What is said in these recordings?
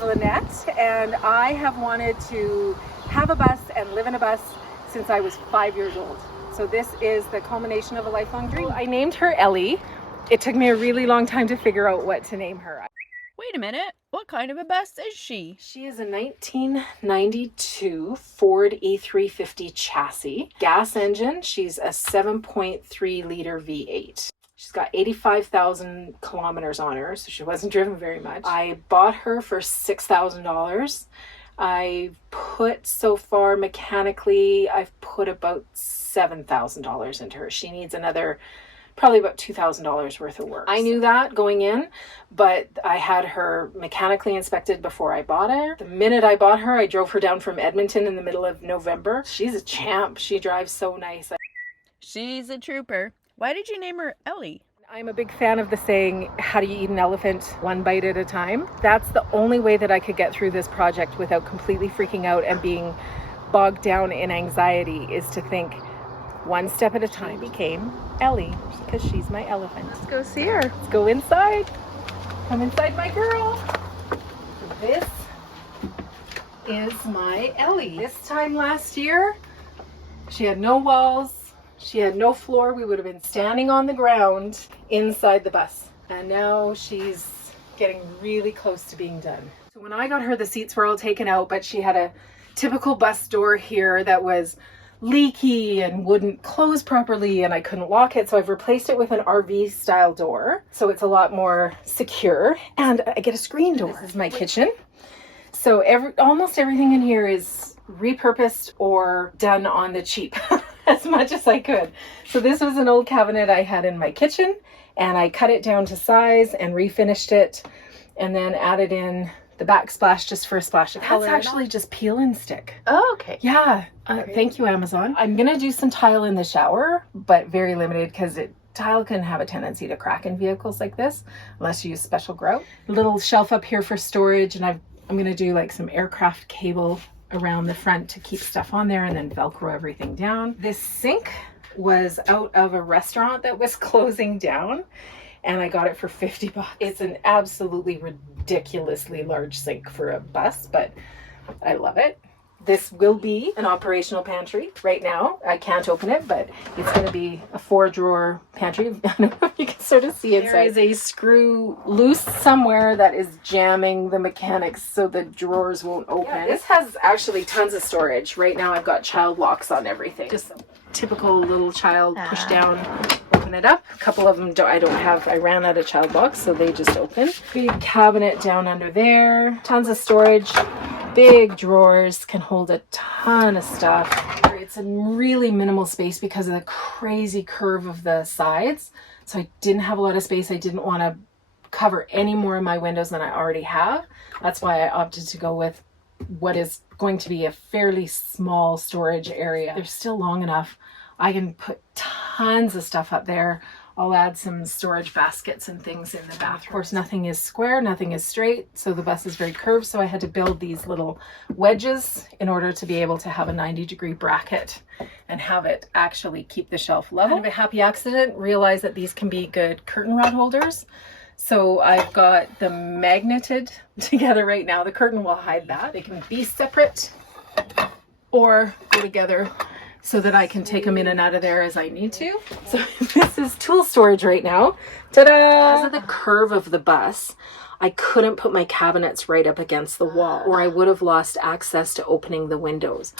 is Lynette, and I have wanted to have a bus and live in a bus since I was 5 years old. So this is the culmination of a lifelong dream. I named her Ellie. It took me a really long time to figure out what to name her. Wait a minute, what kind of a bus is she? She is a 1992 Ford E350 chassis, gas engine. She's a 7.3 liter V8. She's got 85,000 kilometers on her, so she wasn't driven very much. I bought her for $6,000. I put so far mechanically, I've put about $7,000 into her. She needs another probably about $2,000 worth of work. I knew that going in, but I had her mechanically inspected before I bought her. The minute I bought her, I drove her down from Edmonton in the middle of November. She's a champ. She drives so nice. She's a trooper. Why did you name her Ellie? I'm a big fan of the saying, how do you eat an elephant? One bite at a time. That's the only way that I could get through this project without completely freaking out and being bogged down in anxiety, is to think one step at a time. She became Ellie because she's my elephant. Let's go see her. Let's go inside. Come inside, my girl. This is my Ellie. This time last year, she had no walls. She had no floor. We would have been standing on the ground inside the bus. And now she's getting really close to being done. So when I got her, the seats were all taken out, but she had a typical bus door here that was leaky and wouldn't close properly, and I couldn't lock it. So I've replaced it with an RV style door. So it's a lot more secure, and I get a screen door. This is my kitchen. So almost everything in here is repurposed or done on the cheap as much as I could. So this was an old cabinet I had in my kitchen, and I cut it down to size and refinished it, and then added in the backsplash just for a splash of color. That's actually just peel and stick. Oh, okay. Yeah. Thank you, Amazon. I'm going to do some tile in the shower, but very limited because tile can have a tendency to crack in vehicles like this unless you use special grout. Little shelf up here for storage, and I'm going to do like some aircraft cable around the front to keep stuff on there, and then Velcro everything down. This sink was out of a restaurant that was closing down, and I got it for $50. It's an absolutely ridiculously large sink for a bus, but I love it. This will be an operational pantry. Right now, I can't open it, but it's going to be a 4-drawer pantry. I don't know if you can sort of see inside. There is a screw loose somewhere that is jamming the mechanics so the drawers won't open. Yeah, this has actually tons of storage. Right now, I've got child locks on everything. Just a typical little child push down, open it up. A couple of them I don't have. I ran out of child locks, so they just open. Big cabinet down under there. Tons of storage. Big drawers, can hold a ton of stuff. It's a really minimal space because of the crazy curve of the sides. So I didn't have a lot of space. I didn't want to cover any more of my windows than I already have. That's why I opted to go with what is going to be a fairly small storage area. They're still long enough. I can put tons of stuff up there. I'll add some storage baskets and things in the bathroom. Of course, nothing is square, nothing is straight, so the bus is very curved, so I had to build these little wedges in order to be able to have a 90-degree bracket and have it actually keep the shelf level. Kind of a happy accident, realize that these can be good curtain rod holders. So I've got them magneted together right now. The curtain will hide that. They can be separate or go together, so that I can take them in and out of there as I need to. So this is tool storage right now. Ta-da! Because of the curve of the bus, I couldn't put my cabinets right up against the wall, or I would have lost access to opening the windows.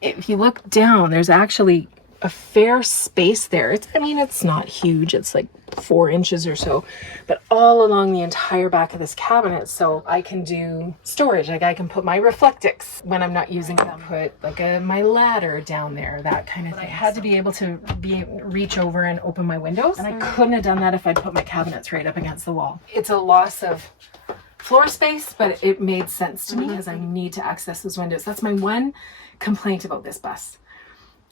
If you look down, there's actually a fair space there. It's not huge. It's like 4 inches or so, but all along the entire back of this cabinet, so I can do storage. Like I can put my Reflectix when I'm not using them, put like my ladder down there, that kind of thing. I had to be able to reach over and open my windows, and I couldn't have done that if I'd put my cabinets right up against the wall. It's a loss of floor space, but it made sense to me because I need to access those windows. That's my one complaint about this bus,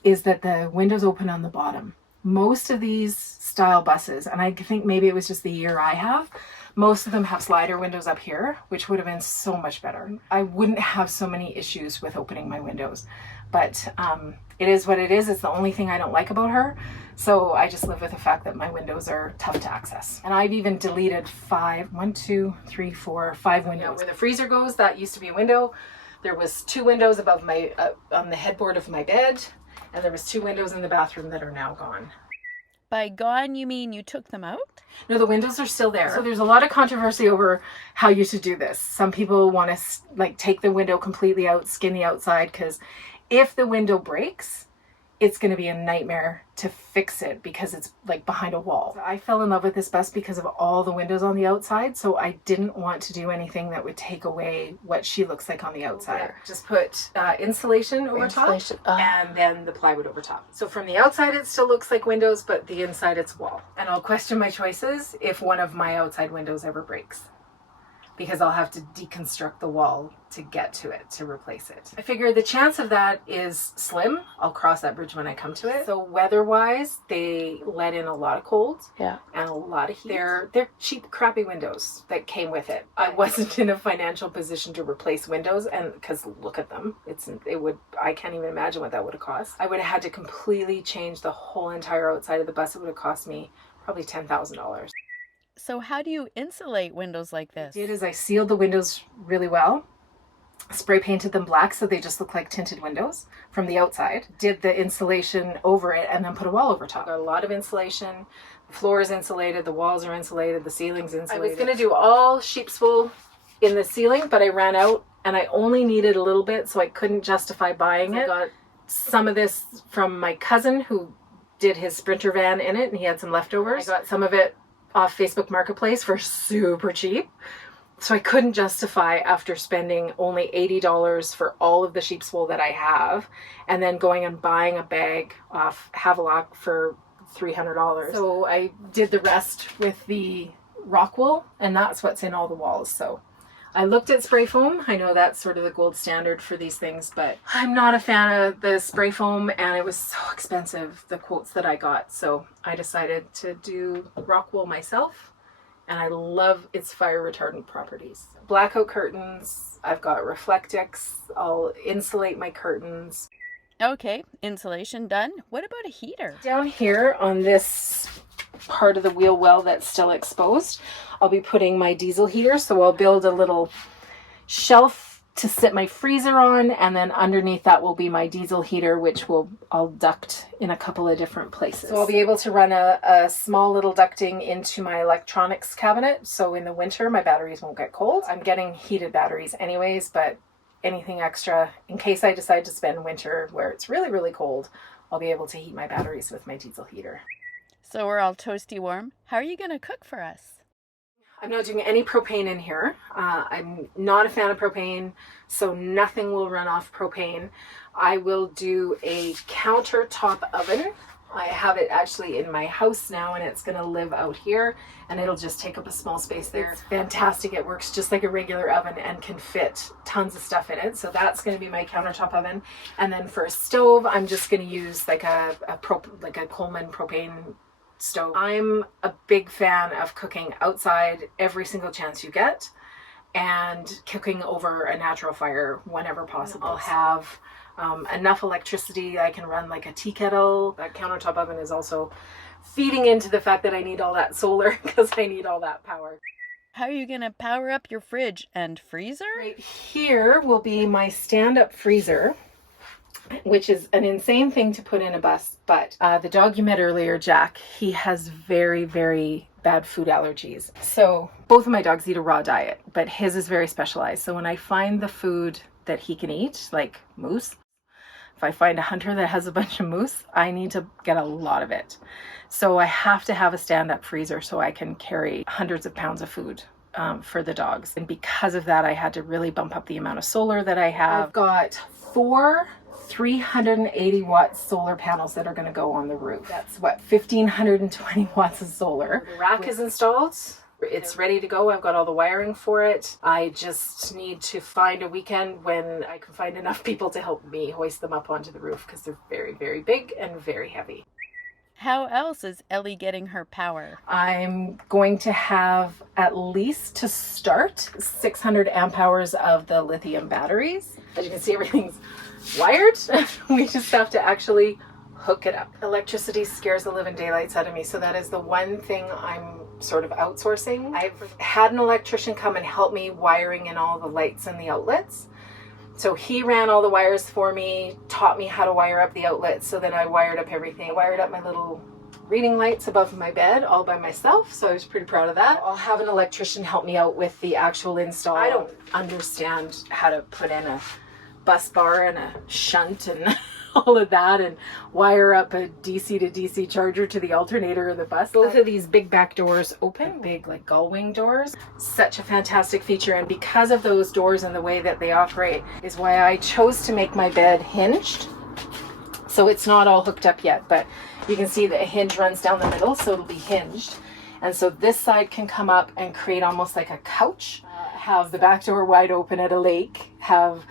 is that the windows open on the bottom. Most of these style buses, and I think maybe it was just the year I have, most of them have slider windows up here, which would have been so much better. I wouldn't have so many issues with opening my windows, but it is what it is. It's the only thing I don't like about her. So I just live with the fact that my windows are tough to access. And I've even deleted 5 windows. Where the freezer goes, that used to be a window. There was 2 windows above my, on the headboard of my bed. And there was 2 windows in the bathroom that are now gone. By gone, you mean you took them out? No, the windows are still there. So there's a lot of controversy over how you should do this. Some people want to like take the window completely out, skin the outside, because if the window breaks, it's going to be a nightmare to fix it because it's like behind a wall. I fell in love with this bus because of all the windows on the outside, so I didn't want to do anything that would take away what she looks like on the outside. Yeah. Just put insulation over top and then the plywood over top. So from the outside it still looks like windows, but the inside it's wall. And I'll question my choices if one of my outside windows ever breaks, because I'll have to deconstruct the wall to get to it, to replace it. I figure the chance of that is slim. I'll cross that bridge when I come to it. So weather-wise, they let in a lot of cold and a lot of heat. They're cheap, crappy windows that came with it. I wasn't in a financial position to replace windows, and because look at them, I can't even imagine what that would have cost. I would have had to completely change the whole entire outside of the bus. It would have cost me probably $10,000. So how do you insulate windows like this? What I did is I sealed the windows really well, spray painted them black so they just look like tinted windows from the outside, did the insulation over it, and then put a wall over top. Got a lot of insulation. The floor is insulated, the walls are insulated, the ceiling's insulated. I was going to do all sheep's wool in the ceiling, but I ran out and I only needed a little bit, so I couldn't justify buying it. I got some of this from my cousin who did his Sprinter van in it, and he had some leftovers. I got some of it off Facebook Marketplace for super cheap. So I couldn't justify, after spending only $80 for all of the sheep's wool that I have, and then going and buying a bag off Havelock for $300. So I did the rest with the rock wool, and that's what's in all the walls. So I looked at spray foam. I know that's sort of the gold standard for these things, but I'm not a fan of the spray foam, and it was so expensive, the quotes that I got. So I decided to do rock wool myself, and I love its fire retardant properties. Blackout curtains, I've got Reflectix. I'll insulate my curtains. Okay, insulation done. What about a heater? Down here on this part of the wheel well that's still exposed, I'll be putting my diesel heater. So I'll build a little shelf to sit my freezer on, and then underneath that will be my diesel heater, which I'll duct in a couple of different places. So I'll be able to run a small little ducting into my electronics cabinet, so in the winter my batteries won't get cold. I'm getting heated batteries anyways, but anything extra in case I decide to spend winter where it's really, really cold, I'll be able to heat my batteries with my diesel heater. So we're all toasty warm. How are you going to cook for us? I'm not doing any propane in here. I'm not a fan of propane, so nothing will run off propane. I will do a countertop oven. I have it actually in my house now, and it's going to live out here, and it'll just take up a small space there. It's fantastic. It works just like a regular oven and can fit tons of stuff in it. So that's going to be my countertop oven. And then for a stove, I'm just going to use like a Coleman propane stove. I'm a big fan of cooking outside every single chance you get, and cooking over a natural fire whenever possible. I'll have enough electricity I can run like a tea kettle. That countertop oven is also feeding into the fact that I need all that solar because I need all that power. How are you going to power up your fridge and freezer? Right here will be my stand-up freezer, which is an insane thing to put in a bus, but the dog you met earlier, Jack, he has very, very bad food allergies. So both of my dogs eat a raw diet, but his is very specialized. So when I find the food that he can eat, like moose, if I find a hunter that has a bunch of moose, I need to get a lot of it. So I have to have a stand-up freezer so I can carry hundreds of pounds of food for the dogs. And because of that, I had to really bump up the amount of solar that I have. I've got 4 380 watt solar panels that are going to go on the roof. That's 1,520 watts of solar. The rack is installed. It's ready to go. I've got all the wiring for it. I just need to find a weekend when I can find enough people to help me hoist them up onto the roof, because they're very, very big and very heavy. How else is Ellie getting her power? I'm going to have, at least to start, 600 amp hours of the lithium batteries. As you can see, everything's wired. We just have to actually hook it up. Electricity scares the living daylights out of me, so that is the one thing I'm sort of outsourcing. I've had an electrician come and help me wiring in all the lights and the outlets. So he ran all the wires for me, taught me how to wire up the outlets, so then I wired up everything. I wired up my little reading lights above my bed all by myself, so I was pretty proud of that. I'll have an electrician help me out with the actual install. I don't understand how to put in a bus bar and a shunt and all of that and wire up a DC to DC charger to the alternator of the bus. Both of these big back doors open, big like gull wing doors. Such a fantastic feature, and because of those doors and the way that they operate is why I chose to make my bed hinged. So it's not all hooked up yet, but you can see the hinge runs down the middle, so it'll be hinged. And so this side can come up and create almost like a couch, have the back door wide open at a lake, have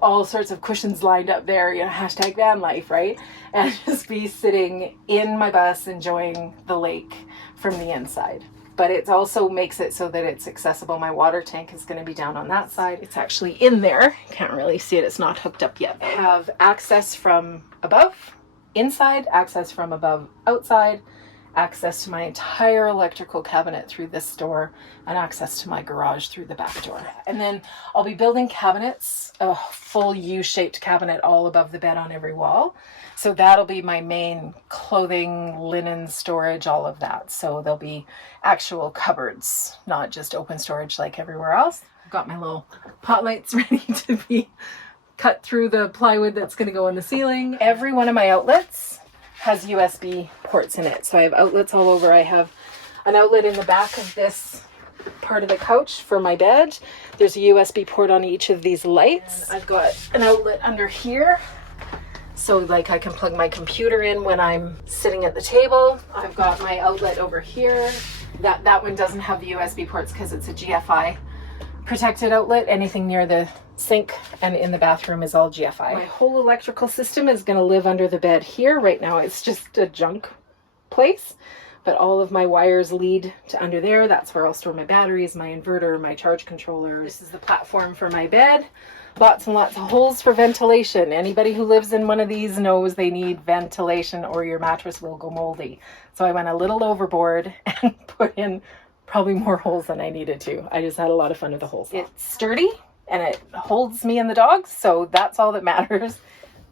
all sorts of cushions lined up there, you know, hashtag van life, right? And just be sitting in my bus enjoying the lake from the inside. But it also makes it so that it's accessible. My water tank is going to be down on that side. It's actually in there. Can't really see it. It's not hooked up yet. I have access from above, inside, access from above, outside, access to my entire electrical cabinet through this door, and access to my garage through the back door. And then I'll be building cabinets, a full U-shaped cabinet all above the bed on every wall. So that'll be my main clothing, linen storage, all of that. So there'll be actual cupboards, not just open storage like everywhere else. I've got my little pot lights ready to be cut through the plywood that's going to go in the ceiling. Every one of my outlets has USB ports in it. So I have outlets all over. I have an outlet in the back of this part of the couch for my bed. There's a USB port on each of these lights. And I've got an outlet under here. So like I can plug my computer in when I'm sitting at the table. I've got my outlet over here. That one doesn't have the USB ports because it's a GFI protected outlet. Anything near the sink and in the bathroom is all GFI. My whole electrical system is going to live under the bed here. Right now it's just a junk place, but all of my wires lead to under there. That's where I'll store my batteries, my inverter, my charge controller. This is the platform for my bed. Lots and lots of holes for ventilation. Anybody who lives in one of these knows they need ventilation or your mattress will go moldy. So I went a little overboard and put in probably more holes than I needed to. I just had a lot of fun with the holes. It's sturdy and it holds me and the dogs, so that's all that matters.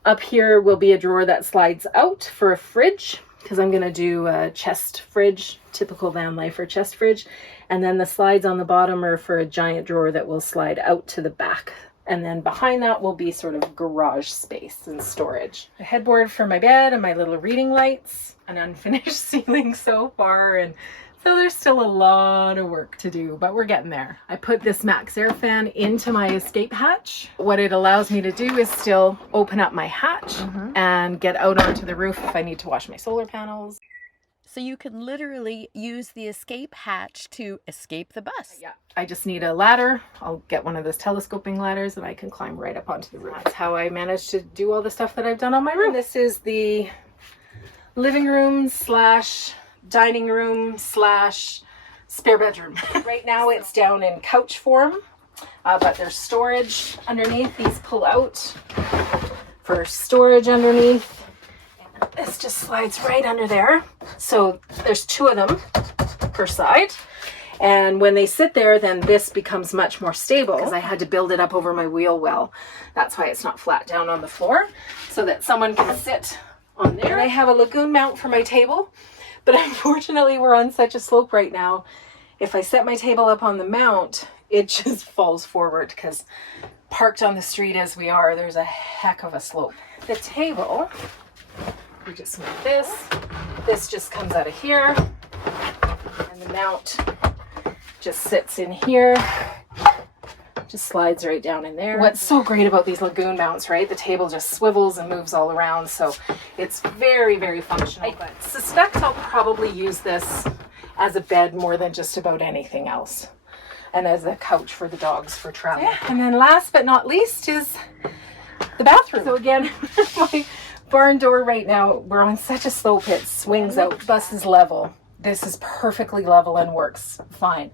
Up here will be a drawer that slides out for a fridge, because I'm going to do a chest fridge, typical van lifer chest fridge. And then the slides on the bottom are for a giant drawer that will slide out to the back. And then behind that will be sort of garage space and storage. A headboard for my bed and my little reading lights. An unfinished ceiling so far, and so there's still a lot of work to do, but we're getting there. I put this Max Air fan into my escape hatch. What it allows me to do is still open up my hatch and get out onto the roof if I need to wash my solar panels. So you can literally use the escape hatch to escape the bus. Yeah, I just need a ladder. I'll get one of those telescoping ladders and I can climb right up onto the roof. That's how I managed to do all the stuff that I've done on my roof. This is the living room slash dining room slash spare bedroom. Right now it's down in couch form, but there's storage underneath. These pull out for storage underneath. And this just slides right under there. So there's two of them per side. And when they sit there, then this becomes much more stable because I had to build it up over my wheel well. That's why it's not flat down on the floor, so that someone can sit on there. And I have a lagoon mount for my table. But unfortunately, we're on such a slope right now. If I set my table up on the mount, it just falls forward because parked on the street as we are, there's a heck of a slope. The table, we just move this just comes out of here, and the mount just sits in here, just slides right down in there. What's so great about these lagoon mounts, right? The table just swivels and moves all around, so it's very, very functional. I suspect I'll probably use this as a bed more than just about anything else, and as a couch for the dogs for travel. Yeah. And then last but not least is the bathroom. So again, Barn door right now, we're on such a slope, it swings out. Bus is level. This is perfectly level and works fine.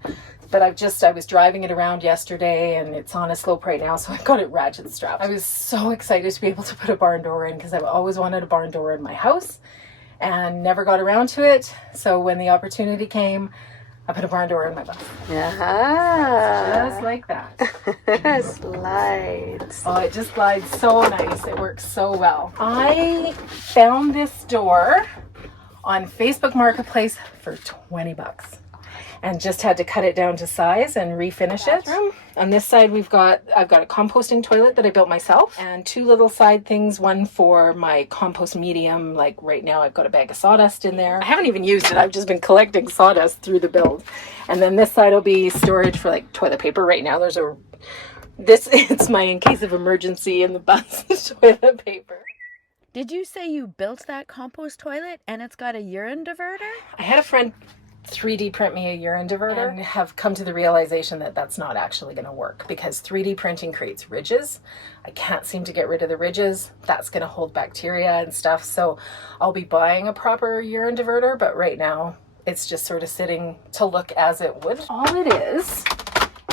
But I was driving it around yesterday and it's on a slope right now, so I got it ratchet strapped. I was so excited to be able to put a barn door in because I've always wanted a barn door in my house and never got around to it. So when the opportunity came, I put a barn door in my bus. Yeah. Just like that. Slides. Oh, it just glides so nice. It works so well. I found this door on Facebook Marketplace for 20 bucks. And just had to cut it down to size and refinish it. On this side, I've got a composting toilet that I built myself and two little side things, one for my compost medium. Like right now I've got a bag of sawdust in there. I haven't even used it. I've just been collecting sawdust through the build. And then this side will be storage for like toilet paper. Right now it's my in case of emergency in the bus toilet paper. Did you say you built that compost toilet and it's got a urine diverter? I had a friend 3D print me a urine diverter and have come to the realization that that's not actually going to work because 3D printing creates ridges. I can't seem to get rid of the ridges. That's going to hold bacteria and stuff. So I'll be buying a proper urine diverter, but right now it's just sort of sitting to look as it would. All it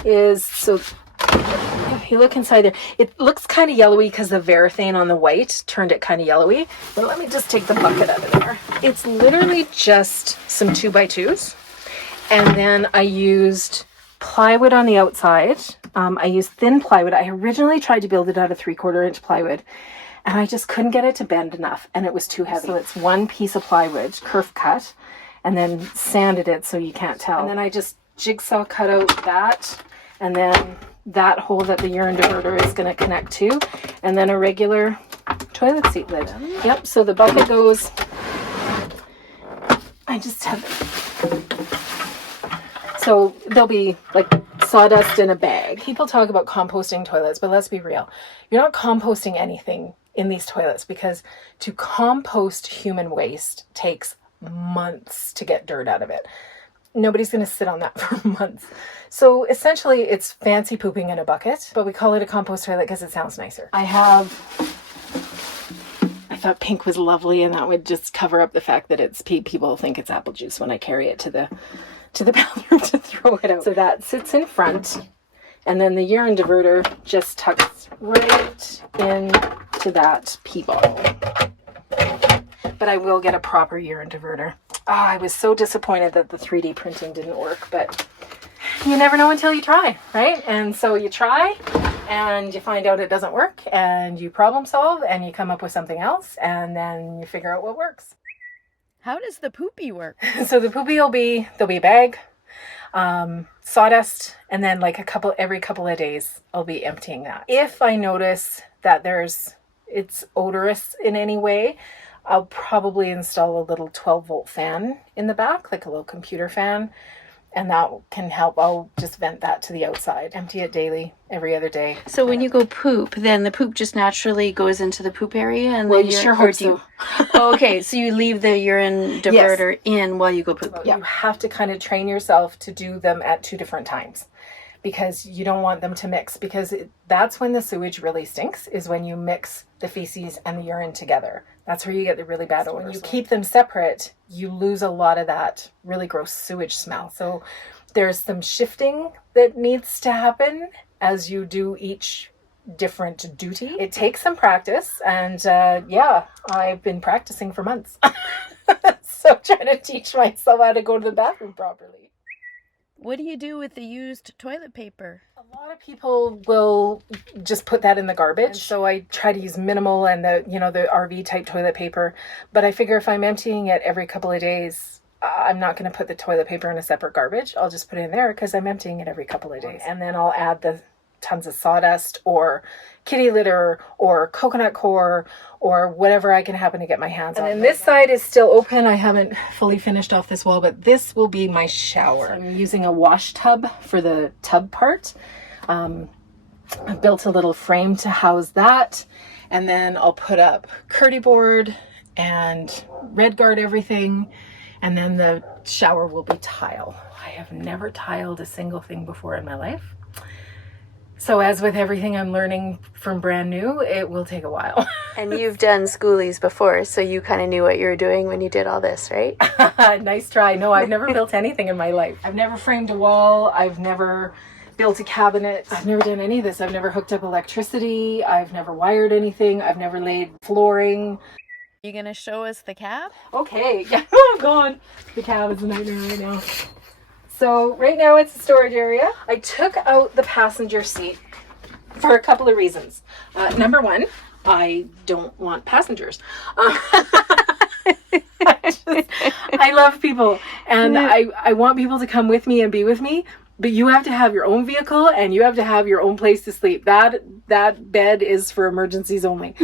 is so if you look inside there, it looks kind of yellowy because the Varathane on the white turned it kind of yellowy. But let me just take the bucket out of there. It's literally just some 2x2s. And then I used plywood on the outside. I used thin plywood. I originally tried to build it out of 3/4 inch plywood. And I just couldn't get it to bend enough. And it was too heavy. So it's one piece of plywood, kerf cut. And then sanded it so you can't tell. And then I just jigsaw cut out that. And then that hole that the urine diverter is going to connect to, and then a regular toilet seat lid. Yep, so the bucket goes, I just have it. So there'll be like sawdust in a bag. People talk about composting toilets, but let's be real. You're not composting anything in these toilets because to compost human waste takes months to get dirt out of it. Nobody's going to sit on that for months. So essentially it's fancy pooping in a bucket, but we call it a compost toilet because it sounds nicer. I thought pink was lovely and that would just cover up the fact that it's people think it's apple juice when I carry it to the bathroom to throw it out. So that sits in front and then the urine diverter just tucks right into that pee bottle. But I will get a proper urine diverter. Oh, I was so disappointed that the 3D printing didn't work, but you never know until you try, right? And so you try and you find out it doesn't work and you problem solve and you come up with something else and then you figure out what works. How does the poopy work? So the poopy there'll be a bag, sawdust, and then like every couple of days I'll be emptying that. If I notice that it's odorous in any way, I'll probably install a little 12-volt fan in the back, like a little computer fan, and that can help. I'll just vent that to the outside. Empty it daily, every other day. So when you go poop, then the poop just naturally goes into the poop area? And Well, then you sure hope so. Oh, okay, so you leave the urine diverter in while you go poop. Yeah. You have to kind of train yourself to do them at 2 different times because you don't want them to mix because that's when the sewage really stinks, is when you mix the feces and the urine together. That's where you get the really bad odor. When you keep them separate, you lose a lot of that really gross sewage smell. So there's some shifting that needs to happen as you do each different duty. It takes some practice and I've been practicing for months. So trying to teach myself how to go to the bathroom properly. What do you do with the used toilet paper? A lot of people will just put that in the garbage. And so I try to use minimal and the RV type toilet paper. But I figure if I'm emptying it every couple of days, I'm not going to put the toilet paper in a separate garbage. I'll just put it in there because I'm emptying it every couple of days. And then I'll add the tons of sawdust or kitty litter or coconut coir or whatever I can happen to get my hands on. And then this side is still open. I haven't fully finished off this wall, but this will be my shower. So I'm using a wash tub for the tub part. I built a little frame to house that, and then I'll put up curdy board and red guard everything, and then the shower will be tile. I have never tiled a single thing before in my life. So as with everything I'm learning from brand new, it will take a while. And you've done Skoolies before, so you kind of knew what you were doing when you did all this, right? Nice try. No, I've never built anything in my life. I've never framed a wall. I've never built a cabinet. I've never done any of this. I've never hooked up electricity. I've never wired anything. I've never laid flooring. You gonna show us the cab? Okay. Yeah. Oh, God. The cab is a nightmare right now. So right now it's a storage area. I took out the passenger seat for a couple of reasons. Number one, I don't want passengers. I love people, and I want people to come with me and be with me, but you have to have your own vehicle and you have to have your own place to sleep. That bed is for emergencies only.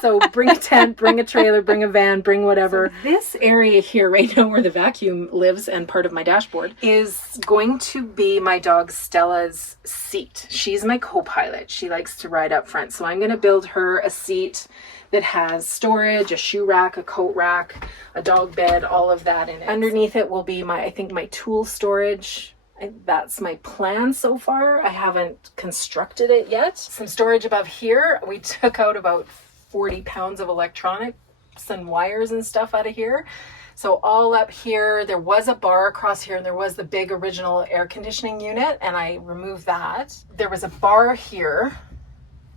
So bring a tent, bring a trailer, bring a van, bring whatever. So this area here right now where the vacuum lives and part of my dashboard is going to be my dog Stella's seat. She's my co-pilot. She likes to ride up front. So I'm going to build her a seat that has storage, a shoe rack, a coat rack, a dog bed, all of that in it. Underneath it will be my tool storage. That's my plan so far. I haven't constructed it yet. Some storage above here. We took out about 40 pounds of electronics and wires and stuff out of here. So all up here, there was a bar across here and there was the big original air conditioning unit and I removed that. There was a bar here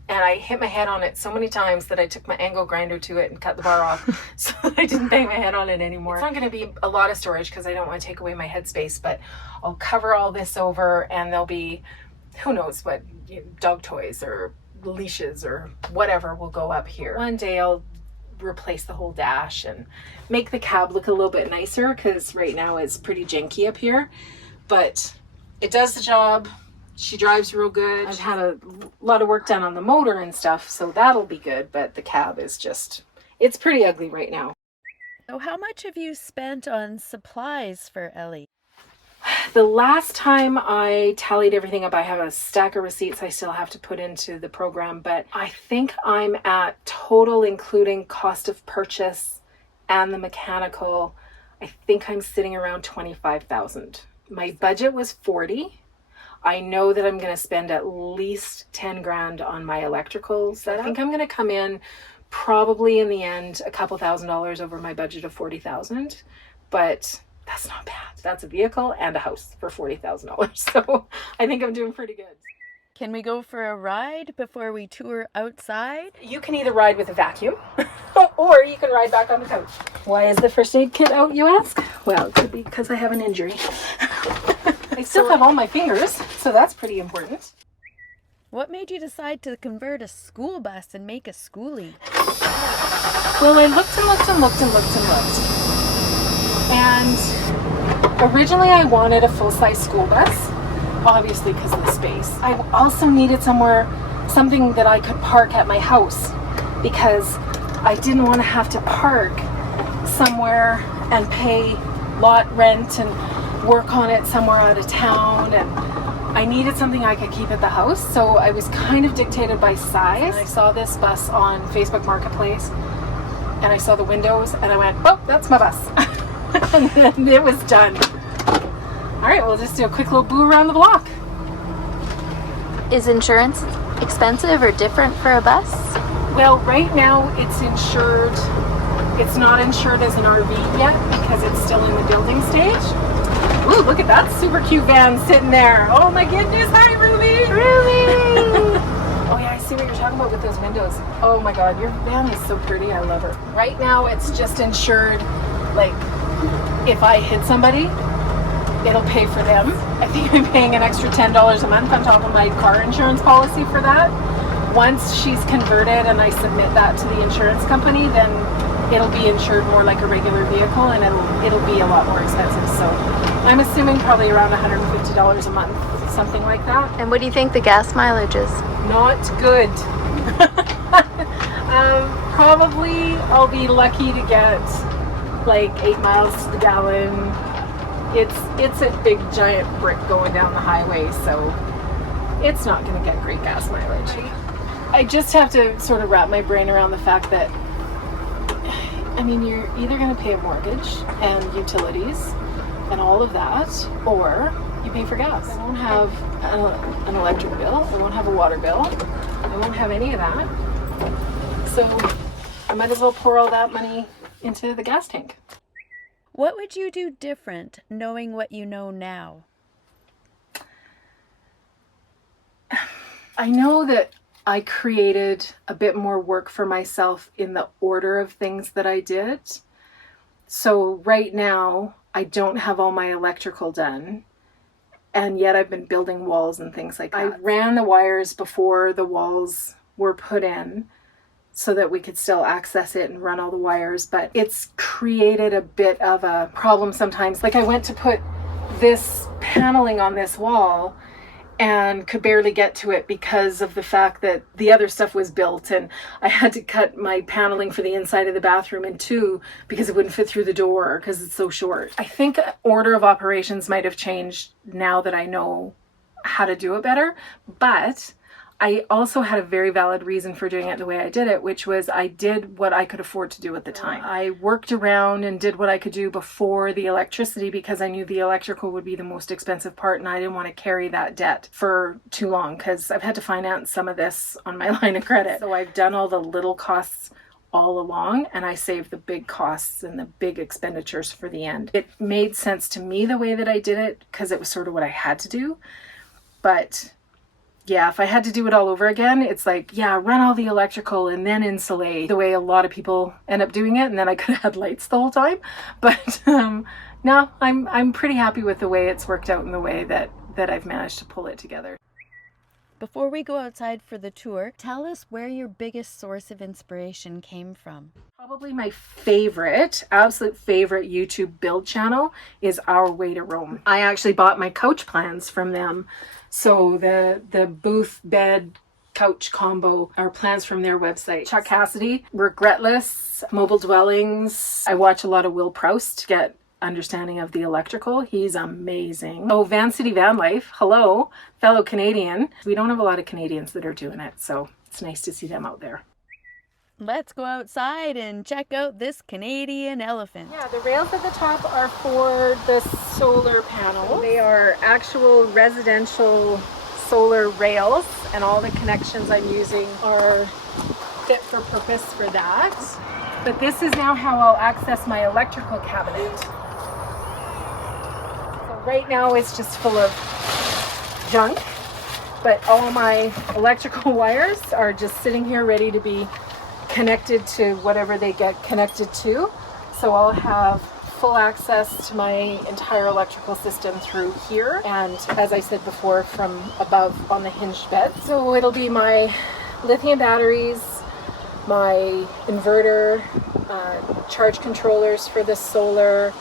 and I hit my head on it so many times that I took my angle grinder to it and cut the bar off so I didn't bang my head on it anymore. It's not going to be a lot of storage because I don't want to take away my headspace, but I'll cover all this over and there'll be, who knows what, dog toys or leashes or whatever will go up here. One day I'll replace the whole dash and make the cab look a little bit nicer because right now it's pretty janky up here, but it does the job. She drives real good. I've had a lot of work done on the motor and stuff, so that'll be good, but the cab is just, it's pretty ugly right now. So how much have you spent on supplies for Ellie? The last time I tallied everything up, I have a stack of receipts I still have to put into the program, but I think I'm at total, including cost of purchase and the mechanical, I think I'm sitting around 25,000. My budget was 40. I know that I'm going to spend at least 10 grand on my electrical setup. I think I'm going to come in probably in the end a couple $1,000s over my budget of 40,000, but that's not bad. That's a vehicle and a house for $40,000. So I think I'm doing pretty good. Can we go for a ride before we tour outside? You can either ride with a vacuum or you can ride back on the couch. Why is the first aid kit out, you ask? Well, it could be because I have an injury. I still have all my fingers, so that's pretty important. What made you decide to convert a school bus and make a Skoolie? Well, I looked and looked and looked and looked and looked. And originally I wanted a full-size school bus, obviously because of the space. I also needed something that I could park at my house because I didn't want to have to park somewhere and pay lot rent and work on it somewhere out of town, and I needed something I could keep at the house, so I was kind of dictated by size. And I saw this bus on Facebook Marketplace and I saw the windows and I went, oh, that's my bus. And then it was done. All right, we'll just do a quick little boo around the block. Is insurance expensive or different for a bus? Well, right now it's insured. It's not insured as an RV yet because it's still in the building stage. Ooh, look at that super cute van sitting there. Oh my goodness, hi Ruby! Ruby! Oh yeah, I see what you're talking about with those windows. Oh my God, your van is so pretty, I love her. Right now it's just insured, like if I hit somebody, it'll pay for them. I think I'm paying an extra $10 a month on top of my car insurance policy for that. Once she's converted and I submit that to the insurance company, then it'll be insured more like a regular vehicle and it'll be a lot more expensive. So I'm assuming probably around $150 a month, something like that. And what do you think the gas mileage is? Not good. Probably I'll be lucky to get like 8 miles to the gallon. It's a big giant brick going down the highway, so it's not going to get great gas mileage. I just have to sort of wrap my brain around the fact that, I mean, you're either going to pay a mortgage and utilities and all of that, or you pay for gas. I won't have an electric bill. I won't have a water bill. I won't have any of that. So I might as well pour all that money into the gas tank. What would you do different knowing what you know now? I know that I created a bit more work for myself in the order of things that I did. So right now, I don't have all my electrical done, and yet I've been building walls and things like that. I ran the wires before the walls were put in so that we could still access it and run all the wires, but it's created a bit of a problem sometimes. Like I went to put this paneling on this wall and could barely get to it because of the fact that the other stuff was built, and I had to cut my paneling for the inside of the bathroom in two because it wouldn't fit through the door because it's so short. I think order of operations might have changed now that I know how to do it better, but I also had a very valid reason for doing it the way I did it, which was I did what I could afford to do at the time. I worked around and did what I could do before the electricity because I knew the electrical would be the most expensive part, and I didn't want to carry that debt for too long because I've had to finance some of this on my line of credit. So I've done all the little costs all along, and I saved the big costs and the big expenditures for the end. It made sense to me the way that I did it because it was sort of what I had to do. But yeah, if I had to do it all over again, it's like, yeah, run all the electrical and then insulate the way a lot of people end up doing it. And then I could have had lights the whole time. But no, I'm pretty happy with the way it's worked out and the way that I've managed to pull it together. Before we go outside for the tour, tell us where your biggest source of inspiration came from. Probably my absolute favorite YouTube build channel is Our Way to Rome. I actually bought my couch plans from them. So the booth, bed, couch combo are plans from their website. Chuck Cassidy, Regretless, Mobile Dwellings. I watch a lot of Will Proust to get understanding of the electrical. He's amazing. Oh, Van City Van Life. Hello, fellow Canadian. We don't have a lot of Canadians that are doing it, so it's nice to see them out there. Let's go outside and check out this Canadian elephant. Yeah, the rails at the top are for the solar panel. They are actual residential solar rails, and all the connections I'm using are fit for purpose for that. But this is now how I'll access my electrical cabinet. So right now it's just full of junk, but all my electrical wires are just sitting here ready to be connected to whatever they get connected to. So I'll have full access to my entire electrical system through here, and as I said before, from above on the hinged bed. So it'll be my lithium batteries, my inverter, charge controllers for the solar,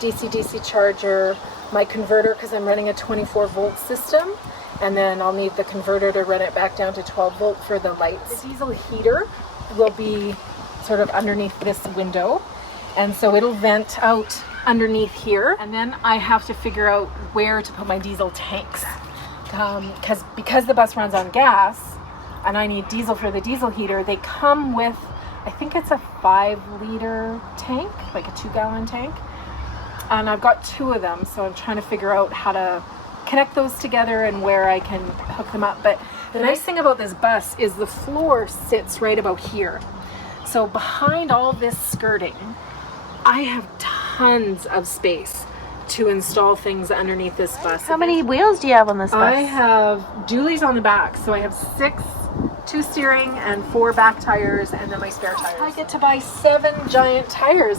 DC-DC charger, my converter because I'm running a 24 volt system, and then I'll need the converter to run it back down to 12 volt for the lights. The diesel heater will be sort of underneath this window, and so it'll vent out underneath here, and then I have to figure out where to put my diesel tanks because the bus runs on gas and I need diesel for the diesel heater. They come with, I think it's a 5-liter tank, like a 2-gallon tank, and I've got 2 of them, so I'm trying to figure out how to connect those together and where I can hook them up. But the nice thing about this bus is the floor sits right about here. So behind all this skirting, I have tons of space to install things underneath this bus. How many wheels do you have on this bus? I have dualies on the back, so I have 6, 2 steering and 4 back tires, and then my spare tires. I get to buy 7 giant tires.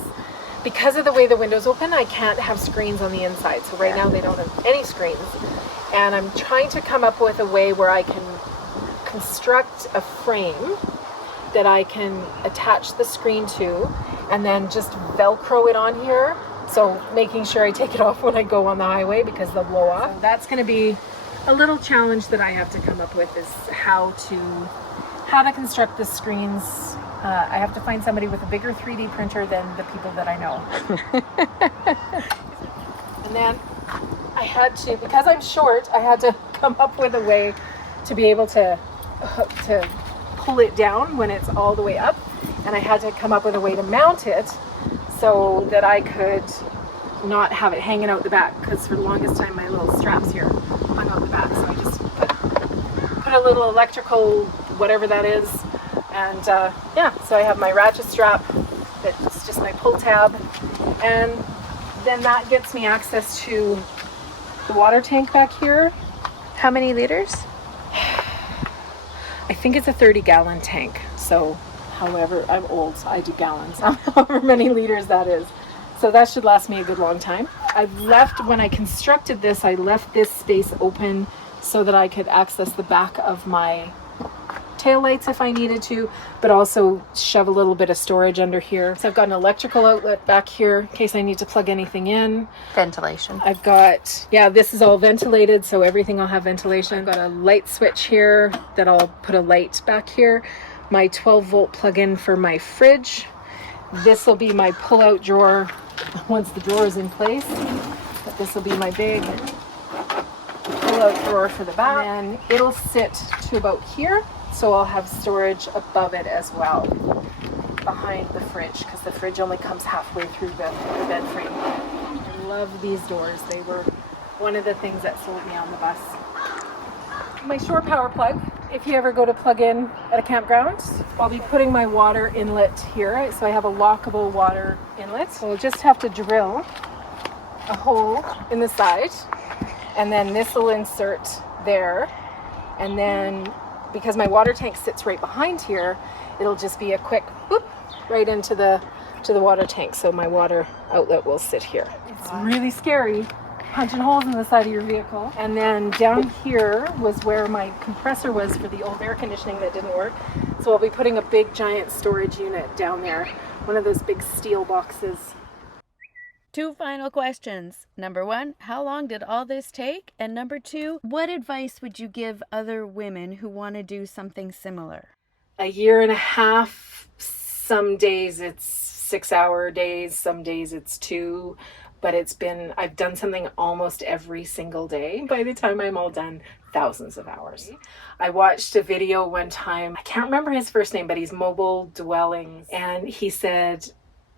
Because of the way the windows open, I can't have screens on the inside. So right now they don't have any screens. And I'm trying to come up with a way where I can construct a frame that I can attach the screen to and then just Velcro it on here. So making sure I take it off when I go on the highway because they'll blow off. So that's going to be a little challenge that I have to come up with, is how to construct the screens. I have to find somebody with a bigger 3D printer than the people that I know. And then I had to, because I'm short, I had to come up with a way to be able to pull it down when it's all the way up. And I had to come up with a way to mount it so that I could not have it hanging out the back, because for the longest time my little straps here hung out the back, so I just put a little electrical whatever that is, and yeah, so I have my ratchet strap that's just my pull tab, and then that gets me access to the water tank back here. How many liters? I think it's a 30-gallon tank, so however, I'm old, so I do gallons, however many liters that is. So that should last me a good long time. When I constructed this, I left this space open so that I could access the back of my taillights if I needed to, but also shove a little bit of storage under here. So I've got an electrical outlet back here in case I need to plug anything in. Ventilation. I've got, yeah, this is all ventilated, so everything will have ventilation. I've got a light switch here that I'll put a light back here. My 12-volt plug-in for my fridge. This will be my pull-out drawer once the drawer is in place. But this will be my big pull-out drawer for the back. And it'll sit to about here, so I'll have storage above it as well, behind the fridge, because the fridge only comes halfway through the bed frame. I love these doors. They were one of the things that sold me on the bus. My shore power plug, if you ever go to plug in at a campground, I'll be putting my water inlet here. So I have a lockable water inlet. So I'll just have to drill a hole in the side, and then this will insert there. And then because my water tank sits right behind here, it'll just be a quick whoop right into the water tank. So my water outlet will sit here. It's really scary punching holes in the side of your vehicle. And then down here was where my compressor was for the old air conditioning that didn't work. So I'll be putting a big giant storage unit down there, one of those big steel boxes. 2 final questions. Number 1, how long did all this take? And number 2, what advice would you give other women who want to do something similar? A year and a half. Some days it's 6-hour days, some days it's 2. But I've done something almost every single day. By the time I'm all done, thousands of hours. I watched a video one time, I can't remember his first name, but he's Mobile Dwellings. And he said,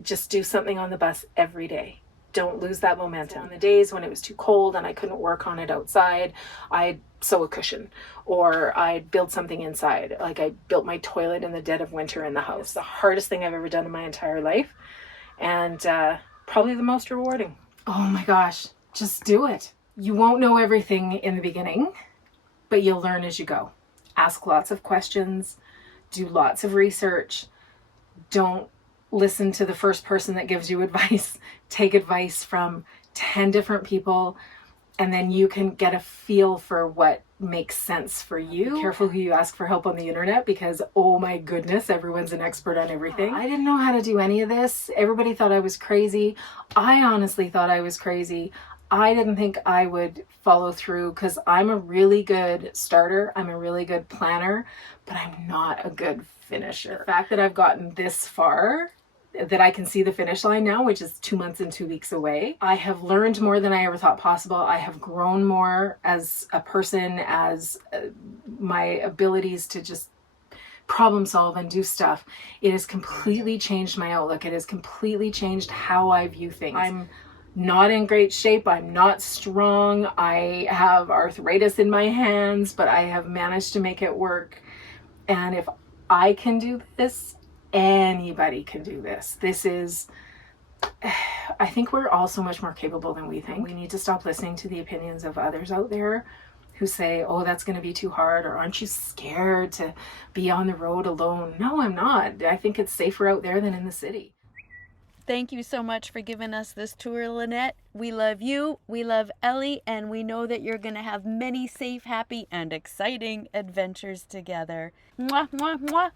just do something on the bus every day. Don't lose that momentum. On the days when it was too cold and I couldn't work on it outside, I'd sew a cushion or I'd build something inside. Like I built my toilet in the dead of winter in the house. It's the hardest thing I've ever done in my entire life. And probably the most rewarding. Oh my gosh, just do it. You won't know everything in the beginning, but you'll learn as you go. Ask lots of questions, do lots of research. Don't listen to the first person that gives you advice. Take advice from 10 different people, and then you can get a feel for what makes sense for you. Be careful who you ask for help on the internet, because oh my goodness, everyone's an expert on everything. I didn't know how to do any of this. Everybody thought I was crazy. I honestly thought I was crazy. I didn't think I would follow through, because I'm a really good starter. I'm a really good planner, but I'm not a good finisher. The fact that I've gotten this far, that I can see the finish line now, which is 2 months and 2 weeks away. I have learned more than I ever thought possible. I have grown more as a person, as my abilities to just problem solve and do stuff. It has completely changed my outlook. It has completely changed how I view things. I'm not in great shape. I'm not strong. I have arthritis in my hands, but I have managed to make it work. And if I can do this, anybody can do this. I think we're all so much more capable than we think. We need to stop listening to the opinions of others out there who say, oh, that's going to be too hard, or aren't you scared to be on the road alone? No, I'm not. I think it's safer out there than in the city. Thank you so much for giving us this tour, Lynette. We love you, we love Ellie, and we know that you're going to have many safe, happy, and exciting adventures together. Mwah, mwah, mwah.